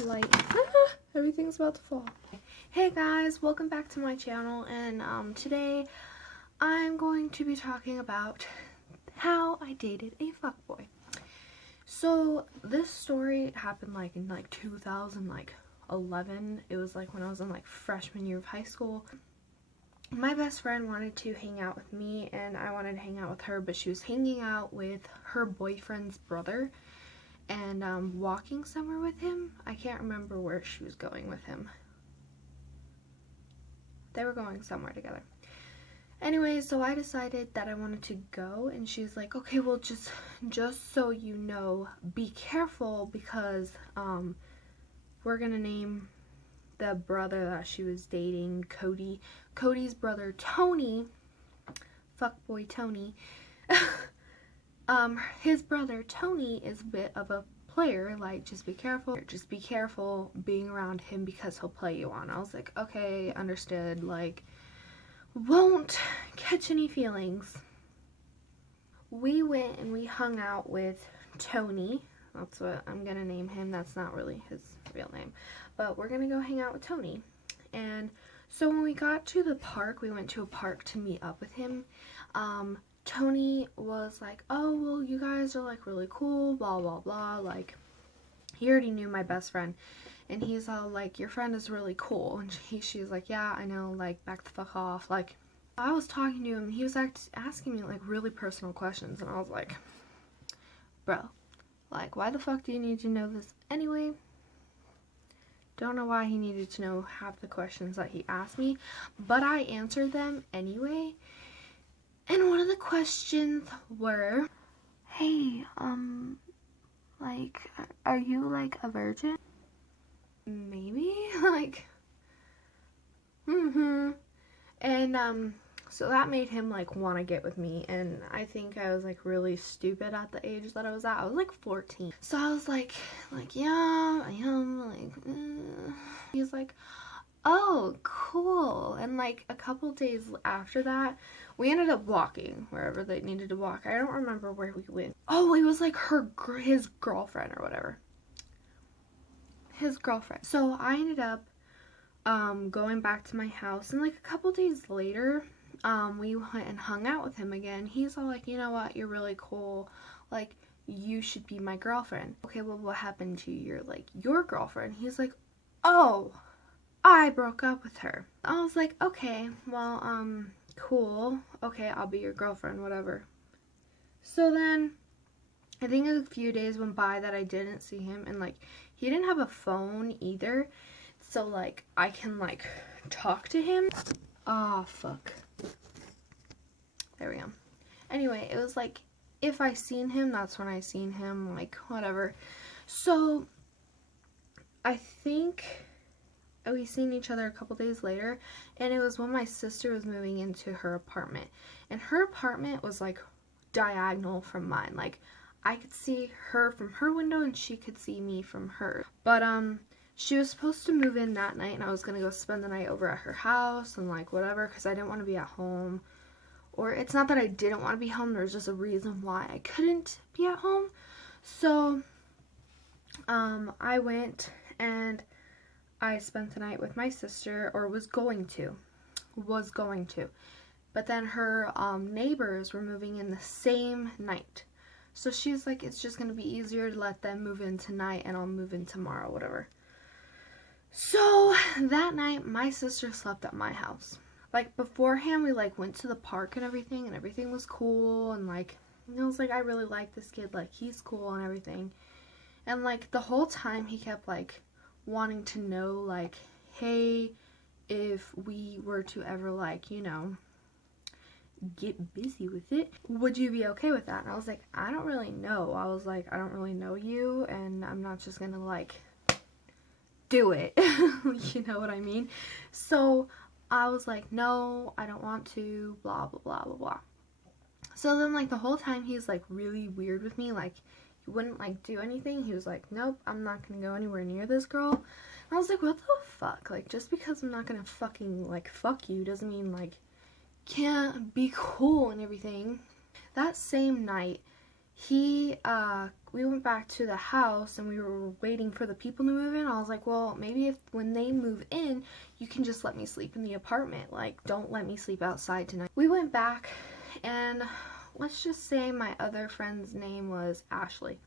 light. Everything's about to fall. Hey guys, welcome back to my channel, and today I'm going to be talking about how I dated a fuckboy. So this story happened in 2011. It was when I was in freshman year of high school. My best friend wanted to hang out with me and I wanted to hang out with her, but she was hanging out with her boyfriend's brother and walking somewhere with him. I can't remember where she was going with him. They were going somewhere together. Anyway, so I decided that I wanted to go, and she's like, okay, well, just so you know, be careful, because we're gonna name the brother that she was dating Cody. Cody's brother Tony, fuckboy Tony, his brother Tony is a bit of a player. Just be careful being around him because he'll play you on. I was like, okay, understood, won't catch any feelings. We went and we hung out with Tony. That's what I'm gonna name him. That's not really his real name, but we're gonna go hang out with Tony. And so when we got to the park, we went to a park to meet up with him. Tony was like, oh, well, you guys are really cool, blah blah blah. He already knew my best friend, and he's all like, your friend is really cool. And she's like, yeah, I know, back the fuck off. I was talking to him, he was asking me really personal questions, and I was like, bro, why the fuck do you need to know this anyway? Don't know why he needed to know half the questions that he asked me, but I answered them anyway. And one of the questions were, hey, are you a virgin? Maybe? And so that made him want to get with me, and I think I was really stupid at the age that I was at. I was 14. So I was yeah, I am, He's like, oh, cool. And a couple days after that, we ended up walking wherever they needed to walk. I don't remember where we went. Oh, it was his girlfriend or whatever. His girlfriend. So I ended up going back to my house, and a couple days later, we went and hung out with him again. He's all like, you know what, you're really cool, you should be my girlfriend. Okay, well, what happened to your girlfriend? He's like, oh, I broke up with her. I was like, okay, well, cool, okay, I'll be your girlfriend, whatever. So then I think a few days went by that I didn't see him, and he didn't have a phone either, so I can talk to him. Ah, fuck. There we go. Anyway, it was if I seen him, that's when I seen him, whatever. So I think we seen each other a couple days later, and it was when my sister was moving into her apartment, and her apartment was diagonal from mine. I could see her from her window and she could see me from her. But she was supposed to move in that night, and I was gonna go spend the night over at her house and whatever, because I didn't want to be at home. Or it's not that I didn't want to be home, there's just a reason why I couldn't be at home. So I went and I spent the night with my sister, or was going to. But then her neighbors were moving in the same night. So she's like, it's just going to be easier to let them move in tonight and I'll move in tomorrow, whatever. So that night, my sister slept at my house. Beforehand, we went to the park and everything was cool, and I was I really like this kid, he's cool and everything. And the whole time he kept wanting to know hey, if we were to ever get busy with it, would you be okay with that? And I was like, I don't really know. I was like, I don't really know you, and I'm not just gonna do it. You know what I mean? So I was like, no, I don't want to, blah blah blah blah blah. So then the whole time he's really weird with me, he wouldn't do anything. He was like, nope, I'm not gonna go anywhere near this girl. And I was like, what the fuck? Just because I'm not gonna fucking fuck you doesn't mean can't be cool and everything. That same night, he we went back to the house and we were waiting for the people to move in. I was like, well, maybe if when they move in, you can just let me sleep in the apartment. Like, don't let me sleep outside tonight. We went back, and let's just say my other friend's name was Ashley.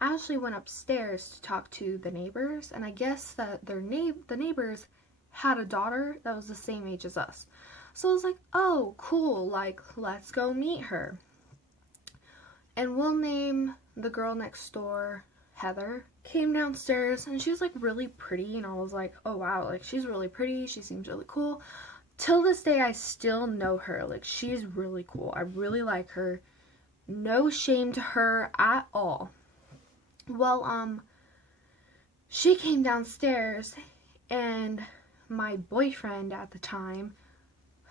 Ashley went upstairs to talk to the neighbors, and I guess that the neighbors had a daughter that was the same age as us. So I was like, oh, cool, like, let's go meet her. And we'll name the girl next door Heather. Came downstairs, and she was, like, really pretty, and I was like, oh, wow, like, she's really pretty, she seems really cool. Till this day, I still know her. Like, she's really cool. I really like her. No shame to her at all. Well, she came downstairs, and my boyfriend at the time,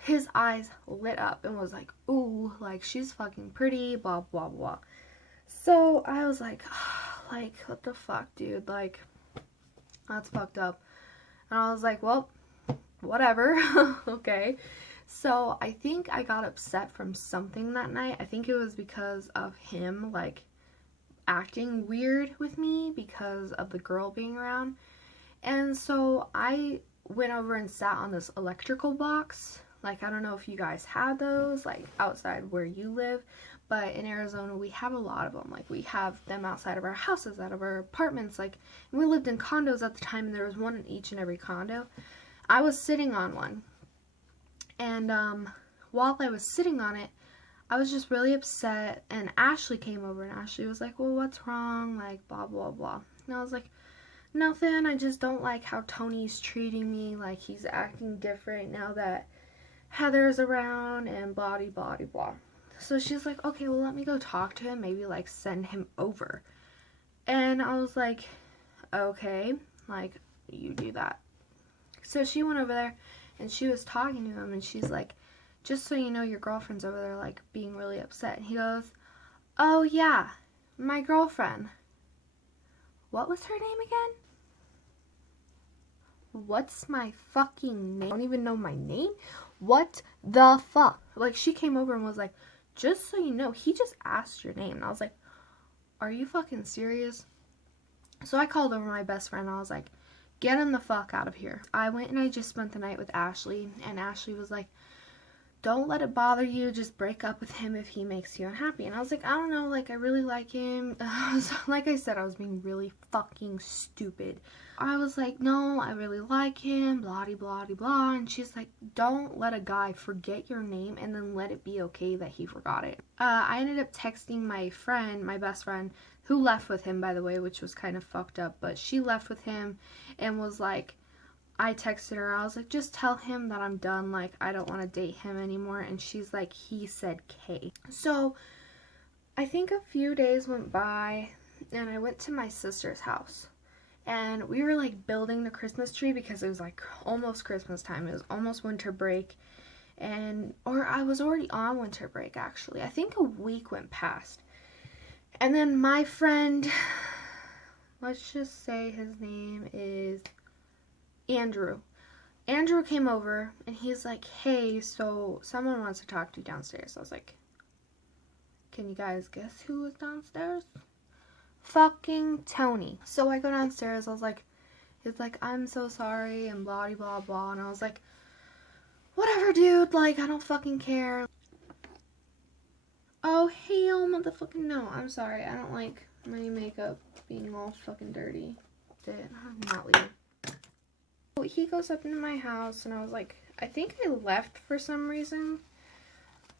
his eyes lit up and was like, ooh, like, she's fucking pretty, blah, blah, blah. So I was like, like, what the fuck, dude? Like, that's fucked up. And I was like, well, whatever. Okay. So I think I got upset from something that night. I think it was because of him, like, acting weird with me because of the girl being around. And so I went over and sat on this electrical box. Like, I don't know if you guys have those, like, outside where you live, but in Arizona, we have a lot of them. Like, we have them outside of our houses, out of our apartments, like, and we lived in condos at the time, and there was one in each and every condo. I was sitting on one, and, while I was sitting on it, I was just really upset, and Ashley came over, and Ashley was like, well, what's wrong, like, blah, blah, blah, and I was like, nothing, I just don't like how Tony's treating me, like, he's acting different now that Heather's around, and blah, blah, blah. So she's like, okay, well, let me go talk to him, maybe, like, send him over. And I was like, okay, like, you do that. So she went over there, and she was talking to him, and she's like, just so you know, your girlfriend's over there, like, being really upset. And he goes, oh, yeah, my girlfriend. What was her name again? What's my fucking name? I don't even know my name. What the fuck? Like, she came over and was like, just so you know, he just asked your name. And I was like, are you fucking serious? So I called over my best friend. And I was like, get him the fuck out of here. I went and I just spent the night with Ashley. And Ashley was like, don't let it bother you. Just break up with him if he makes you unhappy. And I was like, I don't know. Like, I really like him. Like I said, I was being really fucking stupid. I was like, no, I really like him, blah, blah, blah. And she's like, don't let a guy forget your name and then let it be okay that he forgot it. I ended up texting my friend, my best friend, who left with him, by the way, which was kind of fucked up. But she left with him and was like, I texted her, I was like, just tell him that I'm done, like, I don't want to date him anymore. And she's like, he said K. So I think a few days went by and I went to my sister's house. And we were, like, building the Christmas tree because it was, like, almost Christmas time. It was almost winter break. Or I was already on winter break, actually. I think a week went past. And then my friend, let's just say his name is Andrew. Andrew came over, and he's like, hey, so someone wants to talk to you downstairs. I was like, can you guys guess who was downstairs? Fucking Tony. So I go downstairs, I was like, he's like, I'm so sorry, and blah, blah, blah, and I was like, whatever, dude, like, I don't fucking care. Oh, hell, motherfucking no, I'm sorry, I don't like my makeup being all fucking dirty. I'm not leaving. So he goes up into my house, and I was like, I think I left for some reason.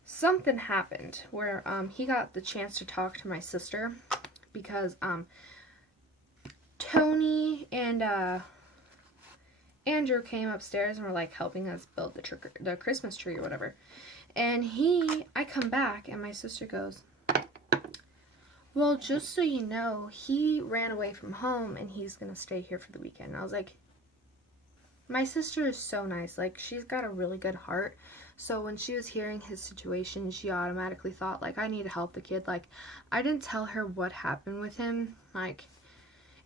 Something happened where, he got the chance to talk to my sister. Because Tony and Andrew came upstairs and were like helping us build the Christmas tree or whatever. And I come back and my sister goes, well, just so you know, he ran away from home and he's gonna stay here for the weekend. And I was like, my sister is so nice. Like, she's got a really good heart. So when she was hearing his situation, she automatically thought, like, I need to help the kid. Like, I didn't tell her what happened with him. Like,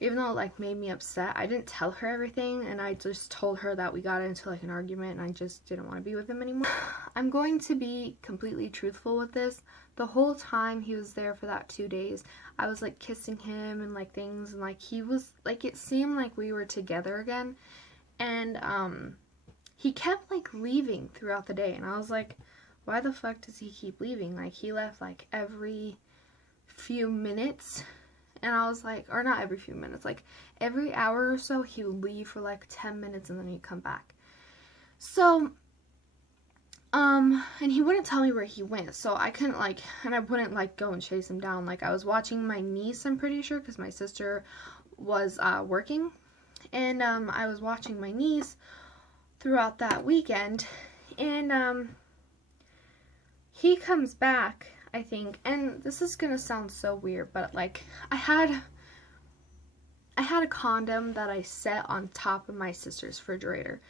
even though it like made me upset. I didn't tell her everything, and I just told her that we got into like an argument and I just didn't want to be with him anymore. I'm going to be completely truthful with this. The whole time he was there for that 2 days, I was like kissing him and like things, and like he was like, it seemed like we were together again. And he kept like leaving throughout the day, and I was like, why the fuck does he keep leaving? Like, he left like every few minutes. And I was like, or not every few minutes, like every hour or so he would leave for like 10 minutes and then he'd come back. So, and he wouldn't tell me where he went, so I couldn't like, and I wouldn't like go and chase him down. Like, I was watching my niece, I'm pretty sure, because my sister was working, and I was watching my niece throughout that weekend, and he comes back, I think, and this is gonna sound so weird, but like, I had a condom that I set on top of my sister's refrigerator,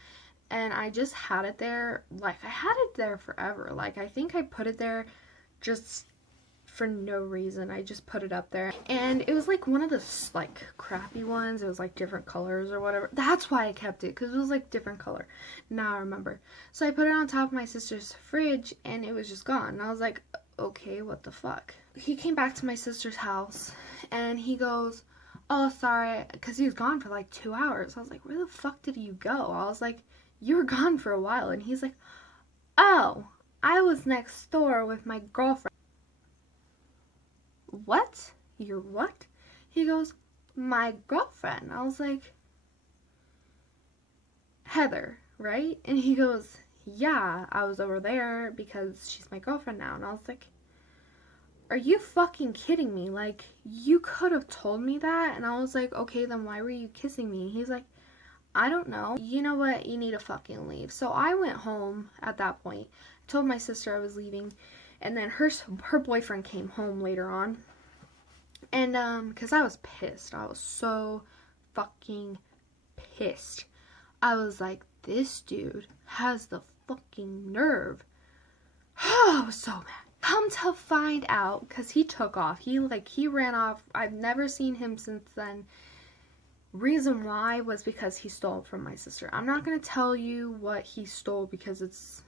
and I just had it there. Like, I had it there forever. Like, I think I put it there just for no reason. I just put it up there, and it was like one of the like crappy ones. It was like different colors or whatever. That's why I kept it, because it was like different color. Now I remember. So I put it on top of my sister's fridge, and it was just gone. And I was like, okay, what the fuck? He came back to my sister's house, and he goes, oh, sorry, because he was gone for like 2 hours. I was like, where the fuck did you go? I was like, you were gone for a while. And he's like, oh, I was next door with my girlfriend. What? Your what? He goes, my girlfriend. I was like, Heather, right? And he goes, yeah, I was over there because she's my girlfriend now. And I was like, are you fucking kidding me? Like, you could have told me that. And I was like, okay, then why were you kissing me? He's like, I don't know. You know what? You need to fucking leave. So I went home at that point. I told my sister I was leaving. And then her boyfriend came home later on. And, because I was pissed. I was so fucking pissed. I was like, this dude has the fucking nerve. I was so mad. Come to find out, because he took off. He ran off. I've never seen him since then. Reason why was because he stole from my sister. I'm not going to tell you what he stole because it's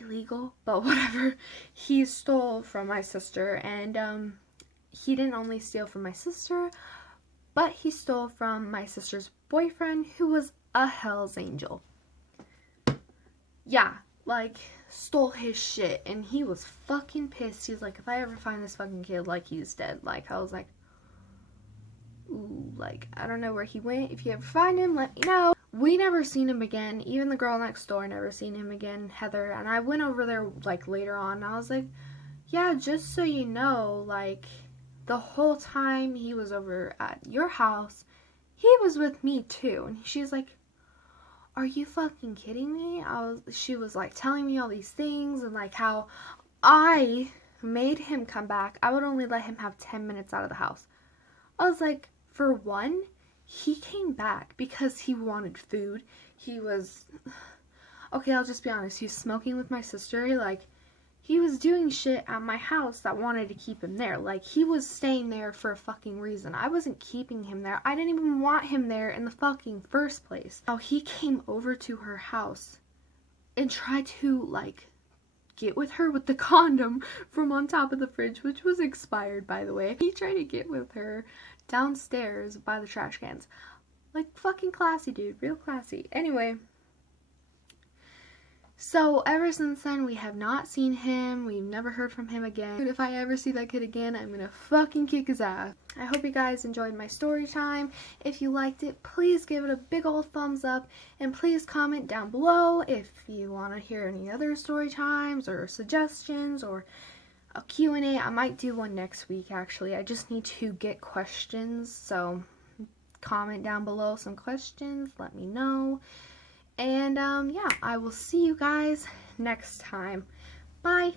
illegal, but whatever. He stole from my sister, and he didn't only steal from my sister, but he stole from my sister's boyfriend, who was a Hell's Angel. Yeah, like, stole his shit, and he was fucking pissed. He's like, if I ever find this fucking kid, like, he's dead. Like, I was like, ooh, like, I don't know where he went. If you ever find him, let me know. We never seen him again. Even the girl next door never seen him again, Heather. And I went over there, like, later on, and I was like, yeah, just so you know, like, the whole time he was over at your house, he was with me too. And she's like, are you fucking kidding me? She was like telling me all these things, and like how I made him come back. I would only let him have 10 minutes out of the house. I was like, for one, he came back because he wanted food. He was, okay, I'll just be honest, he was smoking with my sister. Like, he was doing shit at my house that wanted to keep him there. Like, he was staying there for a fucking reason. I wasn't keeping him there. I didn't even want him there in the fucking first place. Now, he came over to her house and tried to, like, get with her with the condom from on top of the fridge, which was expired, by the way. He tried to get with her downstairs by the trash cans. Like, fucking classy, dude. Real classy. Anyway, so ever since then, we have not seen him. We've never heard from him again. If I ever see that kid again, I'm gonna fucking kick his ass. I hope you guys enjoyed my story time. If you liked it, please give it a big old thumbs up, and please comment down below if you want to hear any other story times or suggestions or a Q&A. I might do one next week, actually. I just need to get questions, so comment down below some questions. Let me know. And, yeah, I will see you guys next time. Bye!